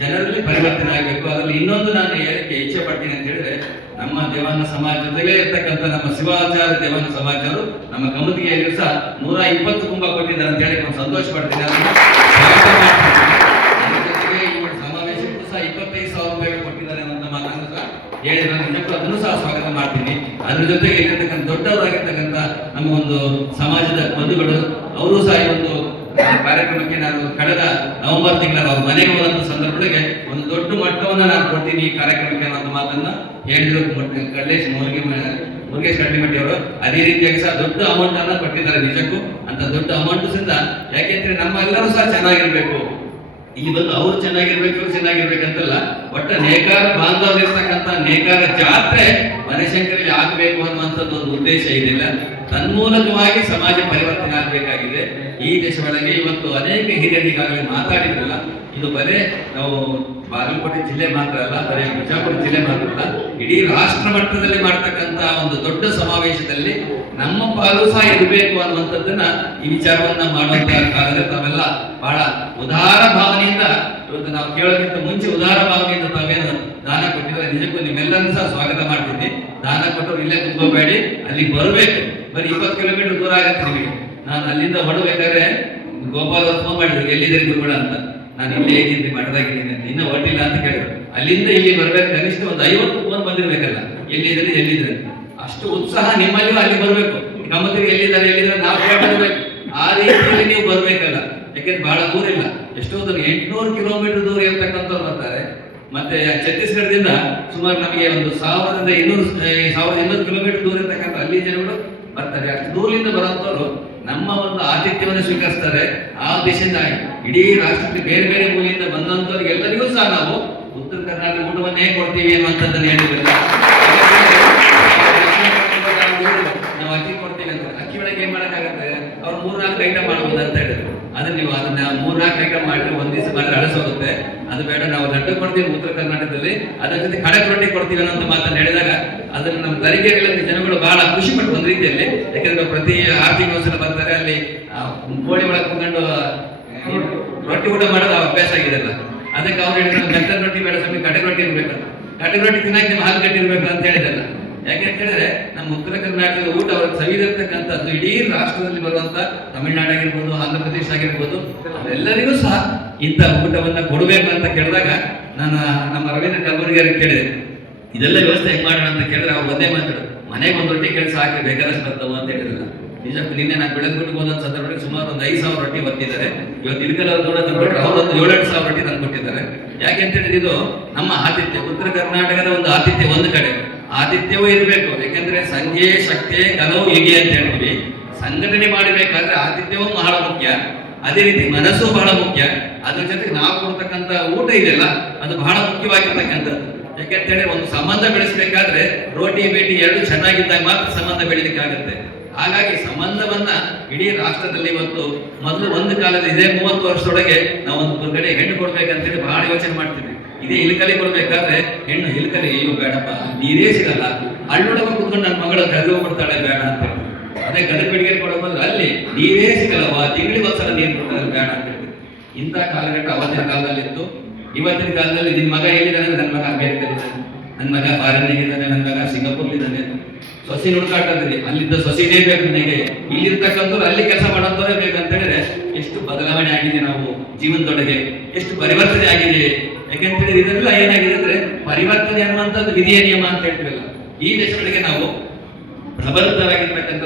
ಜನರಲ್ಲಿ ಪರಿವರ್ತನೆ ಆಗಬೇಕು. ಅದರಲ್ಲಿ ಇನ್ನೊಂದು ನಾನು ಹೇಳಕ್ಕೆ ಇಚ್ಛೆ ಪಡ್ತೀನಿ ಅಂತ ಹೇಳಿದ್ರೆ, ನಮ್ಮ ದೇವಾಂಗ ಸಮಾಜ ಜೊತೆಗೆ ಇರ್ತಕ್ಕಂಥ ನಮ್ಮ ಶಿವಾಚಾರ್ಯ ದೇವಾಂಗ ಸಮಾಜರು ನಮ್ಮ ಕಮತಿಗಿಯಲ್ಲಿ ಸಹ 120 ಕುಂಭ ಕೊಟ್ಟಿದ್ದಾರೆ ಅಂತ ಹೇಳಿ ನಾನು ಸಂತೋಷ ಪಡ್ತೀನಿ. ಜೊತೆಗೆ ಈ ಸಮಾವೇಶಕ್ಕೂ ಸಹ 25,000 ರೂಪಾಯಿ ಕೊಟ್ಟಿದ್ದಾರೆ ಅನ್ನೋ ಮಾತನ್ನು ಸಹ ಹೇಳಿ ನಾನು ನಿಜಕ್ಕೂ ಅದನ್ನು ಸಹ ಸ್ವಾಗತ ಮಾಡ್ತೀನಿ. ಅದ್ರ ಜೊತೆಗೆ ಇಲ್ಲಿರ್ತಕ್ಕಂಥ ದೊಡ್ಡವರಾಗಿರ್ತಕ್ಕಂಥ ನಮ್ಮ ಒಂದು ಸಮಾಜದ ಬಂಧುಗಳು ಅವರು ಸಹ ಈ ಒಂದು ಕಾರ್ಯಕ್ರಮಕ್ಕೆ ನಾನು ಕಳೆದ ನವೆಂಬರ್ ತಿಂಗಳ ಅವ್ರ ಮನೆಗೆ ಹೋದಂತ ಸಂದರ್ಭದೊಳಗೆ ಒಂದು ದೊಡ್ಡ ಮಟ್ಟವನ್ನ ನಾನು ಕೊಡ್ತೀನಿ ಈ ಕಾರ್ಯಕ್ರಮಕ್ಕೆ ಅನ್ನೋ ಮಾತನ್ನ ಹೇಳಿದ್ರು ಕಡ್ಲೇಶ್ ಮುರುಗೇಶ್ ಕಡ್ಲಿಮಟ್ಟಿ ಅವರು. ಅದೇ ರೀತಿಯಾಗಿ ಸಹ ದೊಡ್ಡ ಅಮೌಂಟ್ ಅನ್ನ ಕೊಟ್ಟಿದ್ದಾರೆ. ನಿಜಕ್ಕೂ ಅಂತ ದೊಡ್ಡ ಅಮೌಂಟ್ ಸಿಂದ ಯಾಕೆಂದ್ರೆ ನಮ್ಮೆಲ್ಲರೂ ಸಹ ಚೆನ್ನಾಗಿರ್ಬೇಕು, ಇಲ್ಲಿ ಬಂದು ಅವ್ರು ಚೆನ್ನಾಗಿರ್ಬೇಕು ಇವ್ರು ಚೆನ್ನಾಗಿರ್ಬೇಕಂತಲ್ಲ, ಒಟ್ಟ ನೇಕಾರ ಬಾಂಧವ್ಯರ್ತಕ್ಕಂಥ ನೇಕಾರ ಜಾತ್ರೆ ಬನಶಂಕರಲ್ಲಿ ಆಗಬೇಕು ಅನ್ನುವಂಥದ್ದು ಒಂದು ಉದ್ದೇಶ ಇದೆಲ್ಲ. ತನ್ಮೂಲಕವಾಗಿ ಸಮಾಜ ಪರಿವರ್ತನೆ ಆಗಬೇಕಾಗಿದೆ ಈ ದೇಶದೊಳಗೆ. ಇವತ್ತು ಅನೇಕ ಹಿರಿಯರು ಈಗಾಗಲೇ ಮಾತಾಡಿದ್ರಲ್ಲ, ಇದು ಬರೇ ನಾವು ಬಾಗಲಕೋಟೆ ಜಿಲ್ಲೆ ಮಾತ್ರ ಅಲ್ಲ, ಬರೀ ಬಿಜಾಪುರ ಜಿಲ್ಲೆ ಮಾತ್ರ ಅಲ್ಲ, ಇಡೀ ರಾಷ್ಟ್ರ ಮಟ್ಟದಲ್ಲಿ ಮಾಡ್ತಕ್ಕಂಥ ಒಂದು ದೊಡ್ಡ ಸಮಾವೇಶದಲ್ಲಿ ನಮ್ಮ ಪಾಲು ಸಹ ಇರಬೇಕು ಅನ್ನುವಂಥದ್ದನ್ನ ಈ ವಿಚಾರವನ್ನ ಮಾಡುವಂತ ಕಾಲದಲ್ಲಿ ತಾವೆಲ್ಲ ಬಹಳ ಉದಾರ ಭಾವನೆಯಿಂದ, ಇವತ್ತು ನಾವು ಕೇಳೋದಕ್ಕಿಂತ ಮುಂಚೆ ಉದಾರ ಭಾವನೆಯಿಂದ ತಾವೇನು ದಾನ ಕೊಟ್ಟಿದ್ರೆ ನಿಜಕ್ಕೂ ನಿಮ್ಮೆಲ್ಲರನ್ನು ಸಹ ಸ್ವಾಗತ ಮಾಡ್ತೀನಿ. ದಾನ ಕೊಟ್ಟರು ಇಲ್ಲೇ ಕುತ್ಕೋಬೇಡಿ, ಅಲ್ಲಿ ಬರಬೇಕು. ಬರೀ 20 ಕಿಲೋಮೀಟರ್ ದೂರ ಆಗತ್ತೆ ನಿಮಗೆ. ನಾನು ಅಲ್ಲಿಂದ ಹೊಡಬೇಕಾದ್ರೆ ಗೋಪಾಲ್ ಅವ್ರು ಫೋನ್ ಮಾಡಿದ್ರು, ಎಲ್ಲಿದ್ದೀರಿ ಗುರುಗಳ ಅಂತ. ನಾನು ಇಲ್ಲೇ ಇದ್ದೀನಿ, ಮಠದಾಗಿದ್ದೀನಿ ಅಂತ. ಇನ್ನೂ ಹೊಟ್ಟಿಲ್ಲ ಅಂತ ಕೇಳಿದ್ರು. ಅಲ್ಲಿಂದ ಇಲ್ಲಿ ಬರ್ಬೇಕು ಕನಿಷ್ಠ ಒಂದು 50 ಫೋನ್ ಬಂದಿರ್ಬೇಕಲ್ಲ, ಎಲ್ಲಿದ್ರೆ ಅಷ್ಟು ಉತ್ಸಾಹ ನಿಮ್ಮಲ್ಲಿಯೂ ಅಲ್ಲಿ ಬರ್ಬೇಕು. ಕಮತಿಗೆ ಎಲ್ಲಿದ್ದಾರೆ ನಾವು ಕೇಳಬೇಕು. ಆ ರೀತಿಯಲ್ಲಿ ನೀವು ಬರ್ಬೇಕಲ್ಲ, ಯಾಕೆಂದ್ರೆ ಬಹಳ ದೂರ ಇಲ್ಲ, ಎಷ್ಟೋ ದೂರ 800 ಕಿಲೋಮೀಟರ್ ದೂರ ಇರ್ತಕ್ಕಂಥವ್ರು ಬರ್ತಾರೆ. ಮತ್ತೆ ಛತ್ತೀಸ್ಗಢದಿಂದ ಸುಮಾರು ನಮಗೆ ಒಂದು 1200 ಕಿಲೋಮೀಟರ್ ದೂರ ಇರ್ತಕ್ಕಂಥ ಅಲ್ಲಿ ಜನಗಳು ಬರ್ತಾರೆ. ಅಷ್ಟು ದೂರದಿಂದ ಬರುವಂತವ್ರು ನಮ್ಮ ಒಂದು ಆತಿಥ್ಯವನ್ನು ಸ್ವೀಕರಿಸ್ತಾರೆ. ಆ ದೇಶದಿಂದ ಇಡೀ ರಾಷ್ಟ್ರಕ್ಕೆ ಬೇರೆ ಬೇರೆ ಮೂಲೆಯಿಂದ ಬಂದಂತವ್ರಿಗೆ ಎಲ್ಲರಿಗೂ ಸಹ ನಾವು ಉತ್ತರ ಕರ್ನಾಟಕ ಊಟವನ್ನೇ ಕೊಡ್ತೀವಿ ಅನ್ನುವಂಥದ್ದನ್ನು ಹೇಳಿದ್ರಲ್ಲ, ನಾವು ಅಕ್ಕಿ ಕೊಡ್ತೀವಿ ಅಂತ. ಅಕ್ಕಿ ಒಳಗೆ ಏನ್ ಮಾಡಕ್ಕಾಗತ್ತೆ, ಅವ್ರು 3-4 ಐಟಮ್ ಮಾಡ್ಬೋದು ಅಂತ ಹೇಳಿದ್ರು. ಅದನ್ನ ನೀವು ಅದನ್ನ 3-4 ಐಟಮ್ ಮಾಡಿದ್ರೆ ಒಂದ್ ದಿವಸ ಮಾಡಿದ್ರೆ ಅಳಸೋಗುತ್ತೆ. ಅದು ಬೇಡ, ನಾವು ಲಡ್ಡು ಕೊಡ್ತೀವಿ ಉತ್ತರ ಕರ್ನಾಟಕದಲ್ಲಿ, ಅದರ ಜೊತೆ ಖಡಕ್ ರೊಟ್ಟಿ ಕೊಡ್ತೀವಿ ಅನ್ನೋ ಮಾತನ್ನು ಹೇಳಿದಾಗ ಅದನ್ನ ನಮ್ಮ ತರೀಕೆರೆಯಲ್ಲಿ ಜನಗಳು ಬಹಳ ಖುಷಿ ಪಟ್ಟು ಒಂದ್ ರೀತಿಯಲ್ಲಿ. ಯಾಕಂದ್ರೆ ಪ್ರತಿ ಆರ್ಥಿಕ ವರ್ಷ ಬರ್ತಾರೆ, ಅಲ್ಲಿ ಕೋಳಿ ಒಳಗೆ ಕುತ್ಕೊಂಡು ರೊಟ್ಟಿ ಊಟ ಮಾಡೋದು ಅಭ್ಯಾಸ ಆಗಿದೆಲ್ಲ. ಅದಕ್ಕೆ ಅವ್ರು ಹೇಳಿದ್ರು ಮೆತ್ತನ ರೊಟ್ಟಿ ಬೇಡ ಸ್ವಾಮಿ, ಕಡಕ್ ರೊಟ್ಟಿ ಇರ್ಬೇಕು, ಕಡಕ್ ರೊಟ್ಟಿ ತಿನ್ನಕ್ಕೆ ನಿಮ್ಗೆ ಹಾಲು ಗಟ್ಟಿ ಇರ್ಬೇಕು ಅಂತ ಹೇಳಿದಲ್ಲ. ಯಾಕೆಂತ ಹೇಳಿದ್ರೆ ನಮ್ಮ ಉತ್ತರ ಕರ್ನಾಟಕದ ಊಟ ಅವ್ರಿಗೆ ಸವಿದಿರ್ತಕ್ಕಂಥದ್ದು ಇಡೀ ರಾಷ್ಟ್ರದಲ್ಲಿ ಬರುವಂತ ತಮಿಳುನಾಡು ಆಗಿರ್ಬೋದು, ಆಂಧ್ರ ಪ್ರದೇಶ ಆಗಿರ್ಬೋದು, ಎಲ್ಲರಿಗೂ ಸಹ ಇಂಥ ಊಟವನ್ನ ಕೊಡಬೇಕು ಅಂತ ಕೇಳಿದಾಗ ನಾನು ನಮ್ಮ ರವೀಂದ್ರ ಕಲಬುರ್ಗಿ ಕೇಳಿದೆ, ಇದೆಲ್ಲ ವ್ಯವಸ್ಥೆ ಹೆಂಗ್ ಮಾಡೋಣ ಅಂತ ಕೇಳಿದ್ರೆ ಅವ್ರು ಒಂದೇ ಮಾತಾಡೋದು, ಮನೆಗೆ ಒಂದು ರೊಟ್ಟಿ ಕೆಲಸ ಹಾಕಿ ಬೇಕಾದಷ್ಟು ಬರ್ತವ ಅಂತ ಹೇಳಿದ್ರಲ್ಲ. ನಿಜಕ್ಕೂ ನಿನ್ನೆ ನಾನು ಬೆಳಗ್ಬಿಟ್ಟು ಹೋದಂತ ಸಂದರ್ಭದಲ್ಲಿ ಸುಮಾರು ಒಂದು 5,000 ರೊಟ್ಟಿ ಬರ್ತಿದ್ದಾರೆ. ಇವತ್ತು ಇಲ್ಕಲ್ ಅವ್ರು ನೋಡೋದು ಅವರೊಂದು 7-8 ಸಾವಿರ ರೊಟ್ಟಿ ತಂದು ಕೊಟ್ಟಿದ್ದಾರೆ. ಯಾಕೆ ಅಂತ ಹೇಳಿದ್ರೆ ಇದು ನಮ್ಮ ಆತಿಥ್ಯ, ಉತ್ತರ ಕರ್ನಾಟಕದ ಒಂದು ಆತಿಥ್ಯ. ಒಂದು ಕಡೆ ಆತಿಥ್ಯವೂ ಇರಬೇಕು, ಯಾಕೆಂದ್ರೆ ಸಂಘೆ ಶಕ್ತಿ ಕಲವು ಹೀಗೆ ಅಂತ ಹೇಳ್ತೀವಿ. ಸಂಘಟನೆ ಮಾಡಬೇಕಾದ್ರೆ ಆತಿಥ್ಯವೂ ಬಹಳ ಮುಖ್ಯ, ಅದೇ ರೀತಿ ಮನಸ್ಸು ಬಹಳ ಮುಖ್ಯ. ಅದ್ರ ಜೊತೆಗೆ ನಾವು ಕೊಡ್ತಕ್ಕಂಥ ಊಟ ಇದೆಯಲ್ಲ ಅದು ಬಹಳ ಮುಖ್ಯವಾಗಿರ್ತಕ್ಕಂಥದ್ದು. ಯಾಕೆಂತೇಳಿ ಒಂದು ಸಂಬಂಧ ಬೆಳೆಸಬೇಕಾದ್ರೆ ರೋಟಿ ಬೇಟಿ ಎರಡು ಚೆನ್ನಾಗಿದ್ದಾಗ ಮಾತ್ರ ಸಂಬಂಧ ಬೆಳಿಲಿಕ್ಕೆ ಆಗುತ್ತೆ. ಹಾಗಾಗಿ ಸಂಬಂಧವನ್ನ ಇಡೀ ರಾಷ್ಟ್ರದಲ್ಲಿ ಇವತ್ತು ಮೊದಲು ಒಂದು ಕಾಲದ ಇದೇ 30 ವರ್ಷದೊಳಗೆ ನಾವು ಒಂದು ಕಡೆ ಹೆಣ್ಣು ಕೊಡ್ಬೇಕಂತೇಳಿ ಬಹಳ ಯೋಚನೆ ಮಾಡ್ತಿದ್ವಿ. ಇದೇ ಇಲ್ಕಲಿ ಕೊಡ್ಬೇಕಾದ್ರೆ ಹೆಣ್ಣು ಇಲ್ಕಲಿ ಅಯ್ಯೋ ಬೇಡಪ್ಪ, ನೀರೇ ಸಿಗಲ್ಲ, ಹಳ್ಳೊಳಗ ಕುತ್ಕೊಂಡು ನನ್ನ ಮಗಳು ಕರೆದು ಹೋಗ್ಬಿಡ್ತಾಳೆ ಬೇಡ ಅಂತ ಹೇಳಿ. ಅದೇ ಗದಗ ಬೆಳಿಗ್ಗೆ ಕೊಡೋದ್ರೆ ಅಲ್ಲಿ ನೀರೇ ಸಿಗಲ್ಲವಾ, ತಿಂಗಳಿಗೆ ಒಂದ್ಸಲ ನೀರು ಕೊಡ್ತಾರೆ ಬೇಡ ಅಂತ ಹೇಳಿ. ಇಂಥ ಕಾಲಘಟ್ಟ ಅವತ್ತಿನ ಕಾಲದಲ್ಲಿ ಇತ್ತು. ಇವತ್ತಿನ ಕಾಲದಲ್ಲಿ ನಿನ್ನ ಮಗ ಎಲ್ಲಿದ್ದಾನೆ, ನನ್ನ ಮಗ ಅಮೇರಿಕಲ್ಲಿದ್ದಾನೆ, ನನ್ನ ಮಗ ಫಾರಿನ್ನಿಗಿದ್ದಾನೆ, ನನ್ನ ಮಗ ಸಿಂಗಾಪುರ್ಲಿದ್ದಾನೆ, ಸೊಸಿ ಹುಡುಕಾಟದಲ್ಲಿ ಅಲ್ಲಿದ್ದ ಸೊಸಿನೇ ಬೇಕು ನನಗೆ, ಇಲ್ಲಿರ್ತಕ್ಕಂಥವ್ರು ಅಲ್ಲಿ ಕೆಲಸ ಮಾಡೋಂಥವ್ರೇ ಬೇಕಂತ ಹೇಳಿದ್ರೆ ಎಷ್ಟು ಬದಲಾವಣೆ ಆಗಿದೆ, ನಾವು ಜೀವನದೊಳಗೆ ಎಷ್ಟು ಪರಿವರ್ತನೆ ಆಗಿದೆ. ಯಾಕೆಂತ ಹೇಳಿದ್ರೆ ಇದೆಲ್ಲ ಏನಾಗಿದೆ ಅಂದ್ರೆ ಪರಿವರ್ತನೆ ಅನ್ನುವಂಥದ್ದು ವಿಧಿಯ ನಿಯಮ ಅಂತ ಹೇಳ್ತೀವಲ್ಲ, ಈ ದೇಶಗಳಿಗೆ ನಾವು ಪ್ರಬಲರಾಗಿರ್ತಕ್ಕಂಥ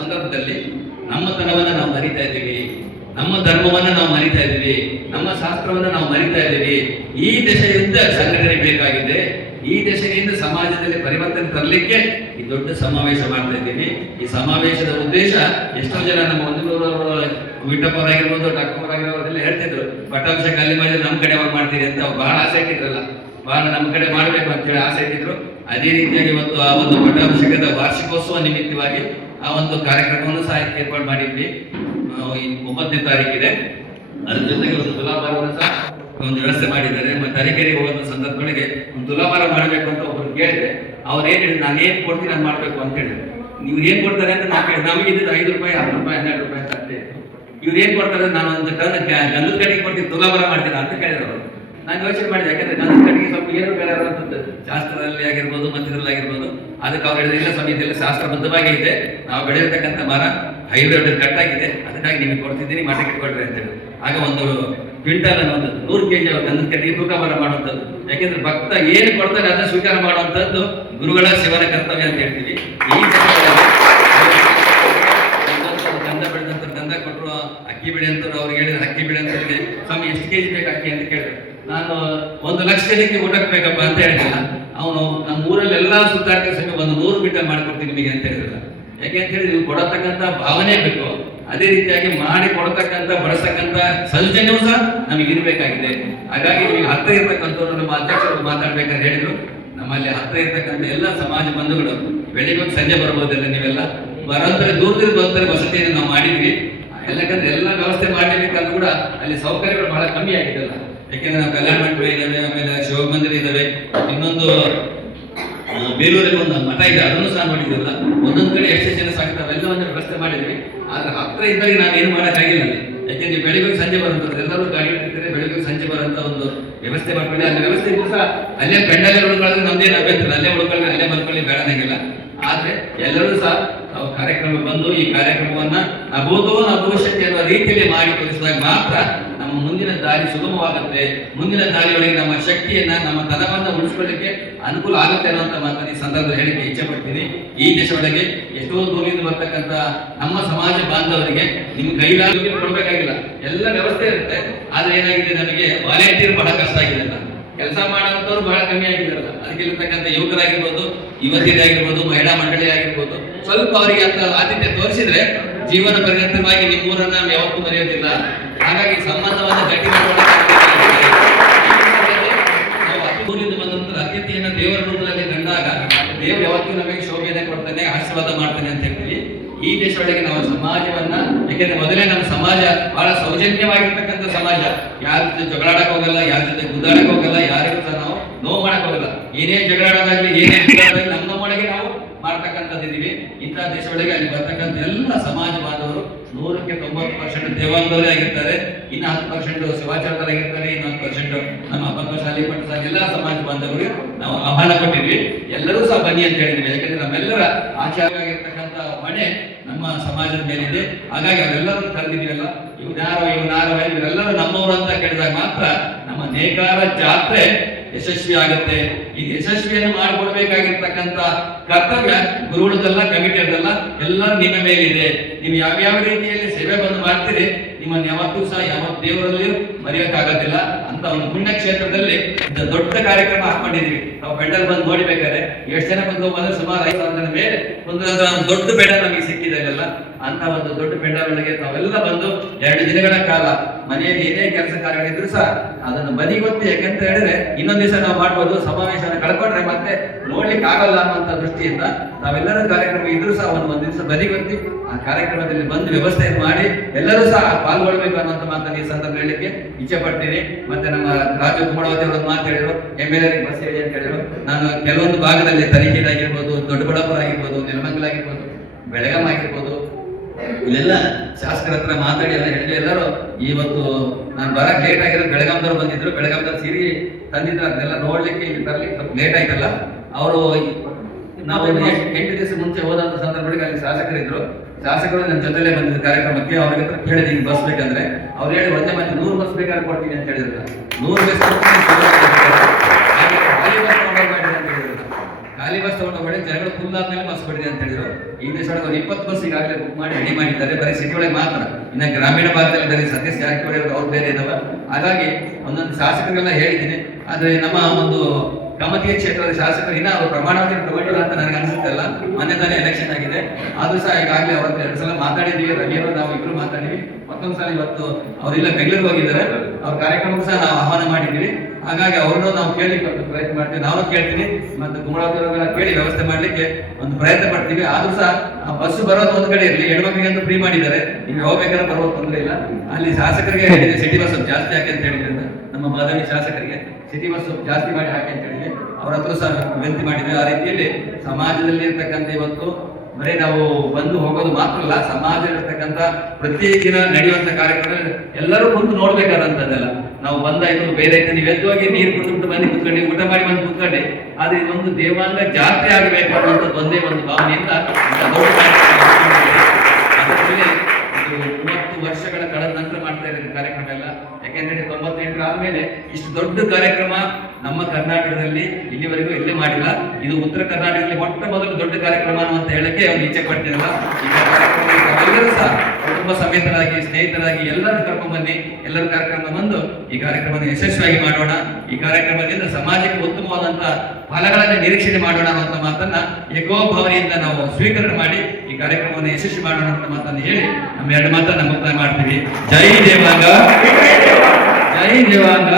ಸಂದರ್ಭದಲ್ಲಿ ನಮ್ಮತನವನ್ನ ನಾವು ಮರಿತಾ ಇದ್ದೀವಿ, ನಮ್ಮ ಧರ್ಮವನ್ನ ನಾವು ಮರಿತಾ ಇದ್ದೀವಿ, ನಮ್ಮ ಶಾಸ್ತ್ರವನ್ನ ನಾವು ಮರಿತಾ ಇದ್ದೀವಿ. ಈ ದಶೆಯಿಂದ ಸಂಘಟನೆ ಬೇಕಾಗಿದೆ. ಈ ದಶೆಯಿಂದ ಸಮಾಜದಲ್ಲಿ ಪರಿವರ್ತನೆ ತರಲಿಕ್ಕೆ ಈ ದೊಡ್ಡ ಸಮಾವೇಶ ಮಾಡ್ತಾ ಇದ್ದೀನಿ. ಈ ಸಮಾವೇಶದ ಉದ್ದೇಶ ಎಷ್ಟೋ ಜನ ನಮ್ಮ ಒಂದೂರವರು ವಿಠಪ್ಪವರಾಗಿರ್ಬೋದು, ಡಾಕ್ಟರ್ವರಾಗಿರ್ಬೋದು ಅದೆಲ್ಲ ಹೇಳ್ತಿದ್ರು, ಪಟ್ಟಾಂಶ ಖಾಲಿ ಮಾಡಿ ನಮ್ಮ ಕಡೆ ಅವಾಗ ಮಾಡ್ತೀರಿ ಅಂತ ಬಹಳ ಆಸೆ ಇಟ್ಟಿದ್ರಲ್ಲ, ಬಹಳ ನಮ್ಮ ಕಡೆ ಮಾಡಬೇಕು ಅಂತೇಳಿ ಆಸೆ ಇಟ್ಟಿದ್ರು. ಅದೇ ರೀತಿಯಾಗಿ ಇವತ್ತು ಆ ಒಂದು ಪಟ್ಟಾಭಿಷೇಕದ ವಾರ್ಷಿಕೋತ್ಸವ ನಿಮಿತ್ತವಾಗಿ ಆ ಒಂದು ಕಾರ್ಯಕ್ರಮವನ್ನು ಸಹ ಏರ್ಪಾಡು ಮಾಡಿದ್ವಿ. 9ನೇ ತಾರೀಕಿದೆ. ಅದ್ರ ಜೊತೆಗೆ ಒಂದು ತುಲಾಭಾರವನ್ನು ಸಹ ಒಂದು ವ್ಯವಸ್ಥೆ ಮಾಡಿದ್ದಾರೆ. ಮತ್ತೆ ತರೀಕೆರೆಗೆ ಹೋಗುವ ಸಂದರ್ಭಗಳಿಗೆ ಒಂದು ತುಲಾಭಾರ ಮಾಡಬೇಕು ಅಂತ ಒಬ್ಬರು ಕೇಳಿದ್ರೆ ಅವ್ರು ಏನ್ ಹೇಳಿದ್ರು, ನಾನು ಏನ್ ಕೊಡ್ತೀನಿ ನಾನು ಮಾಡ್ಬೇಕು ಅಂತ ಹೇಳಿದ್ರು. ನೀವು ಏನ್ ಕೊಡ್ತಾರೆ ಅಂತ ನಾವು ಕೇಳಿದ್ರೆ ನಮಗೆ ಇದ್ದು 5 ರೂಪಾಯಿ 10 ರೂಪಾಯಿ 12 ರೂಪಾಯಿ ಅಂತ ಅಷ್ಟೇ ಇತ್ತು. ಇವ್ರು ಏನ್ ಕೊಡ್ತಾರೆ, ನಾನು ಒಂದು ಟನ್ ಗಂಧದ ಕಡೆಗೆ ಕೊಡ್ತೀನಿ, ತುಲಾಭಾರ ಮಾಡ್ತೀನಿ ಅಂತ ಕೇಳಿದ್ರು ಅವರು. ನಾನು ಯೋಚನೆ ಮಾಡಿದೆ, ಯಾಕಂದ್ರೆ ಗಂಧದ ಕಡೆಗೆ ಸ್ವಲ್ಪ ಏನು ಬೇರೆ ಇರುವಂಥದ್ದು ಶಾಸ್ತ್ರದಲ್ಲಿ ಆಗಿರ್ಬೋದು ಮಧ್ಯದಲ್ಲಿ ಆಗಿರ್ಬೋದು. ಅದಕ್ಕೆ ಅವ್ರು ಹೇಳಿದ್ರೆ ಇಲ್ಲ ಸಮಿತಿಯಲ್ಲಿ ಶಾಸ್ತ್ರಬದ್ಧವಾಗಿ ಇದೆ, ನಾವು ಬೆಳೆದಿರ್ತಕ್ಕಂಥ ಮರ ಹೈಬ್ರಿಡ್ ಕಟ್ಟಾಗಿದೆ, ಅದಕ್ಕಾಗಿ ನಿಮಗೆ ಕೊಡ್ತಿದ್ದೀನಿ, ಮಠಕ್ಕೆ ಇಟ್ಕೊಳ್ರಿ ಅಂತ ಹೇಳಿ. ಆಗ ಒಂದು ಕ್ವಿಂಟಲ್ ಒಂದು 100 kg ಗಂಧದ ಕಡೆಗೆ ತೂಕಭಾರ ಮಾಡುವಂಥದ್ದು. ಯಾಕೆಂದ್ರೆ ಭಕ್ತ ಏನು ಕೊಡ್ತಾರೆ ಅದನ್ನ ಸ್ವೀಕಾರ ಮಾಡುವಂಥದ್ದು ಗುರುಗಳ ಶಿವನ ಕರ್ತವ್ಯ ಅಂತ ಹೇಳ್ತೀವಿ. ಈ ಗಂಧ ಬೆಳೆದಂತ ಗಂಧ ಕೊಟ್ಟರು, ಅಕ್ಕಿ ಬೆಳೆ ಅಂತ ಅವ್ರಿಗೆ ಹೇಳಿದ್ರೆ ಅಕ್ಕಿ ಬೆಳೆ ಅಂತ ಹೇಳಿದ್ರೆ ಸ್ವಾಮಿ ಎಷ್ಟು ಕೆಜಿ ಬೇಕು ಅಕ್ಕಿ ಅಂತ ಕೇಳಿದ್ರು. ನಾನು 1 ಲಕ್ಷ ಜನಕ್ಕೆ ಊಟಕ್ಕೆ ಬೇಕಪ್ಪ ಅಂತ ಹೇಳಿದ್ದಿಲ್ಲ. ಅವನು ನಮ್ಮ ಊರಲ್ಲಿ ಎಲ್ಲಾ ಸುತ್ತಾಡ್ತಾ ಸಮಯ ಒಂದು 100 ಕ್ವಿಂಟಲ್ ಮಾಡಿಕೊಡ್ತೀನಿ ನಿಮಗೆ ಅಂತ ಹೇಳಿದ್ರಲ್ಲ. ಯಾಕೆ ಅಂತ ಹೇಳಿದ್ರೆ ನೀವು ಕೊಡತಕ್ಕಂಥ ಭಾವನೆ ಬೇಕು, ಅದೇ ರೀತಿಯಾಗಿ ಮಾಡಿ ಕೊಡತಕ್ಕಂಥ ಬಡಸಕ್ಕಂಥ ಸೌಜನ್ಯವೂ ಸಹ ನಮಗೆ ಇರಬೇಕಾಗಿದೆ. ಹಾಗಾಗಿ ನೀವು ಹತ್ತಿರ ಇರ್ತಕ್ಕಂಥವ್ರು ನಮ್ಮ ಅಧ್ಯಕ್ಷರು ಮಾತಾಡ್ಬೇಕಾದ್ರೆ ಹೇಳಿದ್ರು, ನಮ್ಮಲ್ಲಿ ಹತ್ತಿರ ಇರ್ತಕ್ಕಂಥ ಎಲ್ಲ ಸಮಾಜ ಬಂಧುಗಳು ಬೆಳಿಗ್ಗೆ ಸಂಜೆ ಬರ್ಬೋದಿಲ್ಲ, ನೀವೆಲ್ಲ ಬರೋಂತಾರೆ ದೂರದಿಂದ ಬರ್ತಾರೆ, ವಸತಿಯನ್ನು ನಾವು ಮಾಡಿದ್ವಿ. ಯಾಕಂದ್ರೆ ಎಲ್ಲ ವ್ಯವಸ್ಥೆ ಮಾಡಲೇಬೇಕಂದ್ರೂ ಕೂಡ ಅಲ್ಲಿ ಸೌಕರ್ಯಗಳು ಬಹಳ ಕಮ್ಮಿ ಆಗಿದೆಲ್ಲ. ಯಾಕೆಂದ್ರೆ ನಾವು ಕಲ್ಯಾಣ ಮಂಟಪ ಇದ್ದಾವೆ, ಆಮೇಲೆ ಶಿವ ಮಂದಿರ ಇದ್ದಾವೆ, ಇನ್ನೊಂದು ಬೇಲೂರಲ್ಲಿ ಒಂದು ಮಠ ಇದೆ, ಅದನ್ನು ಸಹ ಮಾಡಿದ್ರಲ್ಲ. ಒಂದೊಂದು ಕಡೆ ಎಷ್ಟು ಜನ ಸಾಕ್ತಾರೆ ಎಲ್ಲವನ್ನು ವ್ಯವಸ್ಥೆ ಮಾಡಿದ್ವಿ. ಆದ್ರೆ ಹತ್ರ ಇದ್ದಾಗ ನಾವೇನು ಮಾಡೋಕ್ಕಾಗಿಲ್ಲ ಅಲ್ಲಿ. ಯಾಕೆಂದ್ರೆ ಬೆಳಿಗ್ಗೆ ಸಂಜೆ ಬರುವಂಥದ್ದು ಎಲ್ಲರೂ ಗಾಡಿ ಇಟ್ಟಿರ್ತಾರೆ, ಬೆಳಿಗ್ಗೆ ಸಂಜೆ ಬರುವಂತ ಒಂದು ವ್ಯವಸ್ಥೆ ಮಾಡ್ಕೊಳ್ಳಿ. ಅಲ್ಲಿ ವ್ಯವಸ್ಥೆ ಇದ್ದು ಸಹ ಅಲ್ಲೇ ಪೆಂಡಲ್ಲೇ ಉಳ್ಕೊಳ್ಳೋದು ನಮ್ದೇನು ಅಭ್ಯಂತರ, ಅಲ್ಲೇ ಉಳ್ಕೊಳ್ಳಿ ಅಲ್ಲೇ ಬರ್ಕೊಳ್ಳಿ ಬೇಡದಂಗಿಲ್ಲ. ಆದ್ರೆ ಎಲ್ಲರೂ ಸಹ ನಾವು ಕಾರ್ಯಕ್ರಮ ಬಂದು ಈ ಕಾರ್ಯಕ್ರಮವನ್ನ ಅಭೂತೋ ಭವಿಷ್ಯಕ್ಕೆ ಅನ್ನುವ ರೀತಿಯಲ್ಲಿ ಮಾಡಿ ತೋರಿಸಿದಾಗ ಮಾತ್ರ ನಮ್ಮ ಮುಂದಿನ ದಾರಿ ಸುಗಮವಾಗುತ್ತೆ. ಮುಂದಿನ ದಾರಿಯೊಳಗೆ ನಮ್ಮ ಶಕ್ತಿಯನ್ನ ನಮ್ಮ ತನವನ್ನ ಉಳಿಸ್ಕೊಳ್ಳಿಕ್ಕೆ ಅನುಕೂಲ ಆಗುತ್ತೆ ಅನ್ನುವಂತ ಮಾತನ್ನು ಈ ಸಂದರ್ಭದಲ್ಲಿ ಹೇಳಿಕ್ಕೆ ಇಚ್ಛೆ ಪಡ್ತೀನಿ. ಈ ದೇಶದೊಳಗೆ ಎಷ್ಟೋ ದೂರದಿಂದ ಬರ್ತಕ್ಕಂಥ ನಮ್ಮ ಸಮಾಜ ಬಾಂಧವರಿಗೆ ನಿಮ್ಮ ಕೈಲಾಗಿ ಕೊಡ್ಬೇಕಾಗಿಲ್ಲ, ಎಲ್ಲ ವ್ಯವಸ್ಥೆ ಇರುತ್ತೆ. ಆದ್ರೆ ಏನಾಗಿದೆ, ನಮಗೆ ವಾಲಂಟಿಯರ್ ಬಹಳ ಕಷ್ಟ ಆಗಿದೆ, ಕೆಲಸ ಮಾಡುವಂತವ್ರು ಬಹಳ ಕಮ್ಮಿ ಆಗಿದ್ದಾರಲ್ಲ. ಅದಕ್ಕೆ ಇರ್ತಕ್ಕಂಥ ಯುವಕರಾಗಿರ್ಬೋದು, ಯುವತಿಯರಾಗಿರ್ಬೋದು, ಮಹಿಳಾ ಮಂಡಳಿ ಆಗಿರ್ಬೋದು, ಸ್ವಲ್ಪ ಅವರಿಗೆ ಅಂತ ಆದ್ಯತೆ ತೋರಿಸಿದ್ರೆ ಜೀವನ ಪರ್ಯಂತವಾಗಿ ನಿಮ್ಮೂರನ್ನ ನಾವು ಯಾವತ್ತೂ ಮರೆಯೋದಿಲ್ಲ. ಹಾಗಾಗಿ ಸಂಬಂಧವನ್ನು ಗಟ್ಟಿ ಊರಿಂದ ಬಂದ ನಂತರ ಅತಿಥಿಯನ್ನ ದೇವರ ರೂಪದಲ್ಲಿ ಕಂಡಾಗ ದೇವರು ಯಾವತ್ತೂ ನಮಗೆ ಶೋಭೆಯನ್ನ ಕೊಡ್ತಾನೆ, ಆಶೀರ್ವಾದ ಮಾಡ್ತಾನೆ ಅಂತ ಹೇಳ್ತೀವಿ. ಈ ದೇಶದೊಳಗೆ ನಾವು ಸಮಾಜವನ್ನ, ಯಾಕೆಂದ್ರೆ ಮೊದಲೇ ನಮ್ಮ ಸಮಾಜ ಬಹಳ ಸೌಜನ್ಯವಾಗಿರ್ತಕ್ಕಂಥ ಸಮಾಜ. ಯಾರ ಜೊತೆ ಜಗಳಾಡಕ್ ಹೋಗಲ್ಲ, ಯಾರ ಜೊತೆ ಗುದ್ದಾಡಕ್ ಹೋಗಲ್ಲ, ಯಾರಿಗೂ ಸಹ ನಾವು ನೋವು ಮಾಡಕ್ ಹೋಗಲ್ಲ. ಏನೇ ಜಗಳಾಡೋದಾಗ್ಲಿ ಏನೇ ನಮ್ಮೊಳಗೆ ನಾವು ಮಾಡ್ತಕ್ಕಂಥದ್ದಿದ್ದೀವಿ. ಇಂತಹ ದೇಶದೊಳಗೆ ಅಲ್ಲಿ ಬರ್ತಕ್ಕಂಥ ಎಲ್ಲ ಸಮಾಜ ಬಾಂಧವರು 100ಕ್ಕೆ 90% ದೇವಾಂಗದವರೇ ಆಗಿರ್ತಾರೆ, ಇನ್ನು 10% ಶಿವಾಚಾರ್ಯರಾಗಿರ್ತಾರೆ, ಇನ್ನು 10% ನಮ್ಮ ಪದ್ಮಶಾಲಿ ಪಟ್ಟ ಎಲ್ಲ ಸಮಾಜ ಬಾಂಧವರಿಗೆ ನಾವು ಆಹ್ವಾನ ಕೊಟ್ಟಿದ್ವಿ. ಎಲ್ಲರೂ ಸಹ ಬನ್ನಿ ಅಂತ ಹೇಳಿದ್ವಿ. ಯಾಕಂದ್ರೆ ನಮ್ಮೆಲ್ಲರ ಆಚಾರ್ಯ ಆಗಿರ್ತಕ್ಕಂಥ ಹೊಣೆ ನಮ್ಮ ಸಮಾಜದ ಮೇಲಿದೆ. ಹಾಗಾಗಿ ಅವರೆಲ್ಲರನ್ನು ಕರೆದಿದ್ದೀವಲ್ಲ, ಇವರೆಲ್ಲರೂ ನಮ್ಮವರು ಅಂತ ಕೇಳಿದಾಗ ಮಾತ್ರ ನಮ್ಮ ನೇಕಾರ ಜಾತ್ರೆ ಯಶಸ್ವಿ ಆಗುತ್ತೆ. ಈ ಯಶಸ್ವಿಯನ್ನು ಮಾಡಿಕೊಡ್ಬೇಕಾಗಿರ್ತಕ್ಕಂಥ ಕರ್ತವ್ಯ ಗುರುಗಳದಲ್ಲ, ಕಮಿಟಿಯದಲ್ಲ, ಎಲ್ಲರೂ ನಿಮ್ಮ ಮೇಲಿದೆ. ನೀವು ಯಾವ್ಯಾವ ರೀತಿಯಲ್ಲಿ ಸೇವೆ ಬಂದು ಮಾಡ್ತೀರಿ, ನಿಮ್ಮನ್ನು ಯಾವತ್ತೂ ಸಹ ಯಾವ ದೇವರಲ್ಲಿಯೂ ಮರೆಯೋಕ್ಕಾಗೋದಿಲ್ಲ. ಅಂತ ಒಂದು ಪುಣ್ಯ ಕ್ಷೇತ್ರದಲ್ಲಿ ಇಂಥ ದೊಡ್ಡ ಕಾರ್ಯಕ್ರಮ ಹಾಕೊಂಡಿದೀವಿ. ನಾವು ಪೆಂಡಲ್ ಬಂದು ನೋಡಿಬೇಕಾದ್ರೆ ಎಷ್ಟು ಜನ ಬಂದು ಬಂದ್ರೆ ಸುಮಾರು 5,000 ಜನ ಮೇಲೆ ಒಂದು ದೊಡ್ಡ ಪೆಂಡಲ್ ನಮಗೆ ಸಿಕ್ಕಿದೆ. ಅಂತ ಒಂದು ದೊಡ್ಡ ಪೆಂಡಲ್ಗಳಿಗೆ ನಾವೆಲ್ಲ ಬಂದು 2 ದಿನಗಳ ಕಾಲ ಮನೆಯಲ್ಲಿ ಏನೇ ಕೆಲಸ ಕಾರ್ಯಗಳಿದ್ರು ಸಹ ಅದನ್ನು ಬದಿಗೊತ್ತಿ. ಯಾಕಂತ ಹೇಳಿದ್ರೆ ಇನ್ನೊಂದು ದಿವಸ ನಾವು ಮಾಡ್ಬೋದು, ಸಮಾವೇಶನ ಕಳ್ಕೊಂಡ್ರೆ ಮತ್ತೆ ನೋಡ್ಲಿಕ್ಕೆ ಆಗಲ್ಲ ಅನ್ನುವಂಥ ದೃಷ್ಟಿಯಿಂದ ನಾವೆಲ್ಲರೂ ಕಾರ್ಯಕ್ರಮ ಇದ್ರು ಸಹ ಒಂದು ದಿವಸ ಬದಿಗೊತ್ತಿ ಆ ಕಾರ್ಯಕ್ರಮದಲ್ಲಿ ಬಂದು ವ್ಯವಸ್ಥೆ ಮಾಡಿ ಎಲ್ಲರೂ ಸಹ ಪಾಲ್ಗೊಳ್ಬೇಕು ಅನ್ನುವಂಥ ಮಾತನ್ನು ಈ ಸಂದರ್ಭ ಹೇಳಲಿಕ್ಕೆ ಇಚ್ಛೆ ಪಡ್ತೀನಿ. ಮತ್ತೆ ನಮ್ಮ ರಾಜು ಕುಮಾರವತಿ ಅವರು ಮಾತು ಹೇಳಿದ್ರು, MLA ಬಸ್ ಹೇಳಿ ಅಂತ ಹೇಳಿದ್ರು. ನಾನು ಕೆಲವೊಂದು ಭಾಗದಲ್ಲಿ ತರೀಕೆರೆ ಆಗಿರ್ಬೋದು, ದೊಡ್ಡಬಳ್ಳಾಪುರ ಆಗಿರ್ಬೋದು, ನೆಲಮಂಗಲ ಆಗಿರ್ಬೋದು, ಬೆಳಗಾಂ ಆಗಿರ್ಬೋದು, ಇಲ್ಲೆಲ್ಲ ಶಾಸಕರ ಹತ್ರ ಮಾತಾಡಿ ಎಲ್ಲ ಹೇಳಿದ್ರು. ಎಲ್ಲರೂ ಇವತ್ತು ನಾನು ಬರಕ್ ಲೇಟ್ ಆಗಿರೋ ಬೆಳಗಾಂದವ್ರು ಬಂದಿದ್ರು, ಬೆಳಗಾಂದವ್ರು ಸೀರೆ ತಂದಿದ್ರು, ಅದನ್ನೆಲ್ಲ ನೋಡ್ಲಿಕ್ಕೆ ಇಲ್ಲಿ ಬರ್ಲಿಕ್ಕೆ ಸ್ವಲ್ಪ ಲೇಟ್ ಆಯ್ತಲ್ಲ. ಅವರು ನಾವು 8 ದಿವಸ ಮುಂಚೆ ಹೋದಂತ ಸಂದರ್ಭದಲ್ಲಿ ಅಲ್ಲಿ ಶಾಸಕರಿದ್ರು, ಶಾಸಕರು ನನ್ನ ಜೊತೆಲೇ ಬಂದಿದ್ದ ಕಾರ್ಯಕ್ರಮಕ್ಕೆ. ಅವ್ರ ಹತ್ರ ಕೇಳಿದೆ ಹಿಂಗ್ ಬಸ್ ಬೇಕಂದ್ರೆ ಅವ್ರು ಹೇಳಿ ಒಂದೇ ಮತ್ತೆ 100 ಬಸ್ ಬೇಕಾದ್ರೆ ಕೊಡ್ತೀನಿ ಅಂತ ಹೇಳಿದ್ರು. 100 ಬಸ್ ಖಾಲಿ ಬಸ್ ತಗೊಂಡೋಗ್ಬೇಡಿ, ಜನಗಳು ಫುಲ್ ಆದ್ಮೇಲೆ ಬಸ್ ಬಿಡಿದೆ ಅಂತ ಹೇಳಿದ್ರು. ಈ ದಿವಸ ಒಂದು 20 ಬಸ್ ಈಗಾಗಲೇ ಬುಕ್ ಮಾಡಿ ರೆಡಿ ಮಾಡಿದ್ದಾರೆ, ಬರೀ ಸಿಟಿ ಒಳಗೆ ಮಾತ್ರ. ಇನ್ನು ಗ್ರಾಮೀಣ ಭಾಗದಲ್ಲಿ ಬರೀ ಸತೀಶ್ ಜಾರಕಿಹೊಳಿ ಅವ್ರು ಬೇರೆ ಇದಾವ. ಹಾಗಾಗಿ ಒಂದೊಂದು ಶಾಸಕರಿಗೆಲ್ಲ ಹೇಳಿದ್ದೀನಿ. ಆದ್ರೆ ನಮ್ಮ ಒಂದು ಕಮತಿಯ ಕ್ಷೇತ್ರದ ಶಾಸಕರು ಇನ್ನ ಅವರು ಪ್ರಮಾಣ ವಚನ ತಗೊಂಡಿಲ್ಲ ಅಂತ ನನಗೆ ಅನ್ಸುತ್ತೆ. ಅಲ್ಲ, ಮೊನ್ನೆ ತಾನೇ ಎಲೆಕ್ಷನ್ ಆಗಿದೆ, ಆದ್ರೂ ಸಹ ಈಗಾಗಲೇ ಅವತ್ತು 2 ಸಲ ಮಾತಾಡಿದ್ದೀವಿ. ರವಿಯವರು ನಾವು ಇಬ್ರು ಮಾತಾಡಿದ್ವಿ. ಮತ್ತೊಂದು ಸಲ ಇವತ್ತು ಅವರೆಲ್ಲ ಬೆಂಗಳೂರಿಗೆ ಹೋಗಿದ್ದಾರೆ, ಅವ್ರ ಕಾರ್ಯಕ್ರಮಕ್ಕೂ ಸಹ ನಾವು ಆಹ್ವಾನ ಮಾಡಿದ್ದೀವಿ. ಹಾಗಾಗಿ ಅವ್ರನ್ನು ನಾವು ಕೇಳಲಿಕ್ಕೆ ಒಂದು ಪ್ರಯತ್ನ ಮಾಡ್ತೀವಿ. ನಾವು ಕೇಳ್ತೀನಿ ಮತ್ತು ಕುಮಳಾವತಿಯವರೆಲ್ಲ ಕೇಳಿ ವ್ಯವಸ್ಥೆ ಮಾಡ್ಲಿಕ್ಕೆ ಒಂದು ಪ್ರಯತ್ನ ಪಡ್ತೀವಿ. ಆದ್ರೂ ಸಹ ಆ ಬಸ್ ಬರೋದು ಒಂದ್ ಕಡೆ ಇರಲಿ, ಹೆಣ್ಮಕ್ಳಿಗೆ ಅಂತ ಫ್ರೀ ಮಾಡಿದ್ದಾರೆ, ನೀವು ಹೋಗ್ಬೇಕಾದ್ರೆ ಬರೋದು ತೊಂದರೆ ಇಲ್ಲ. ಅಲ್ಲಿ ಶಾಸಕರಿಗೆ ಹೇಳಿದೆ ಸಿಟಿ ಬಸ್ ಜಾಸ್ತಿ ಹಾಕಿ ಅಂತ ಹೇಳಿದ್ರೆ, ನಮ್ಮ ಮಾಧವಿ ಶಾಸಕರಿಗೆ ಸಿಟಿ ಬಸ್ ಜಾಸ್ತಿ ಮಾಡಿ ಹಾಕಿ ಅಂತ ಹೇಳಿದ್ವಿ. ಅವ್ರ ಹತ್ರ ಸಹ ವಿನಂತಿ ಮಾಡಿದ್ವಿ. ಆ ರೀತಿಯಲ್ಲಿ ಸಮಾಜದಲ್ಲಿ ಇರ್ತಕ್ಕಂಥ ಇವತ್ತು ಬರೀ ನಾವು ಬಂದು ಹೋಗೋದು ಮಾತ್ರ ಅಲ್ಲ, ಸಮಾಜದಲ್ಲಿರ್ತಕ್ಕಂಥ ಪ್ರತಿ ದಿನ ನಡೆಯುವಂತ ಕಾರ್ಯಕ್ರಮ ಎಲ್ಲರೂ ಕುಂತು ನೋಡ್ಬೇಕಾದಂತದ್ದೆಲ್ಲ. ನಾವು ಬಂದಾಯ್ತು ಬೇರೆ ಆಯ್ತು, ನೀವು ಎದ್ದುವಾಗಿ ನೀರು ಕುಡಿದ್ಬಿಟ್ಟು ಬಂದು ಕುತ್ಕೊಂಡು ಊಟ ಮಾಡಿ ಬಂದು ಕುತ್ಕೊಂಡೆ, ಆದ್ರೆ ಇದೊಂದು ದೇವಾಂಗ ಜಾತ್ರೆ ಆಗಬೇಕು ಅನ್ನುವಂಥದ್ದು ಒಂದೇ ಒಂದು ಭಾವನೆಯಿಂದ ಅದರಲ್ಲಿ 30 ವರ್ಷಗಳ ಕಳೆದ ನಂತರ ಮಾಡ್ತಾ ಇರೋದು ಕಾರ್ಯಕ್ರಮ ಎಲ್ಲ. ಯಾಕೆಂದ್ರೆ 98 ಆದ್ಮೇಲೆ ಇಷ್ಟು ದೊಡ್ಡ ಕಾರ್ಯಕ್ರಮ ನಮ್ಮ ಕರ್ನಾಟಕದಲ್ಲಿ ಇಲ್ಲಿವರೆಗೂ ಎಲ್ಲೇ ಮಾಡಿಲ್ಲ. ಇದು ಉತ್ತರ ಕರ್ನಾಟಕದಲ್ಲಿ ಮೊಟ್ಟ ಮೊದಲು ದೊಡ್ಡ ಕಾರ್ಯಕ್ರಮ ಅಂತ ಹೇಳಕ್ಕೆ ಒಂದು ಇಚ್ಛೆ ಪಡ್ತಿರಲ್ಲ. ಈಗ ಎಲ್ಲರೂ ಸಹ ಕುಟುಂಬ ಸಮೇತರಾಗಿ, ಸ್ನೇಹಿತರಾಗಿ ಎಲ್ಲರೂ ಕರ್ಕೊಂಡ್ಬನ್ನಿ, ಎಲ್ಲರೂ ಕಾರ್ಯಕ್ರಮ ಬಂದು ಈ ಕಾರ್ಯಕ್ರಮವನ್ನು ಯಶಸ್ವಿಯಾಗಿ ಮಾಡೋಣ. ಈ ಕಾರ್ಯಕ್ರಮದಿಂದ ಸಮಾಜಕ್ಕೆ ಉತ್ತಮವಾದಂತಹ ಫಲಗಳನ್ನು ನಿರೀಕ್ಷಣೆ ಮಾಡೋಣ ಅಂತ ಮಾತನ್ನ ಏಕೋಭಾವನೆಯಿಂದ ನಾವು ಸ್ವೀಕರಣೆ ಮಾಡಿ ಈ ಕಾರ್ಯಕ್ರಮವನ್ನು ಯಶಸ್ವಿ ಮಾಡೋಣ ಅಂತ ಮಾತನ್ನು ಹೇಳಿ ನಮ್ಮ 2 ಮಾತನ್ನ ಮುಕ್ತಾಯ ಮಾಡ್ತೀವಿ. ಜೈ ದೇವಾಂಗ, ಜೈ ದೇವಾಂಗ.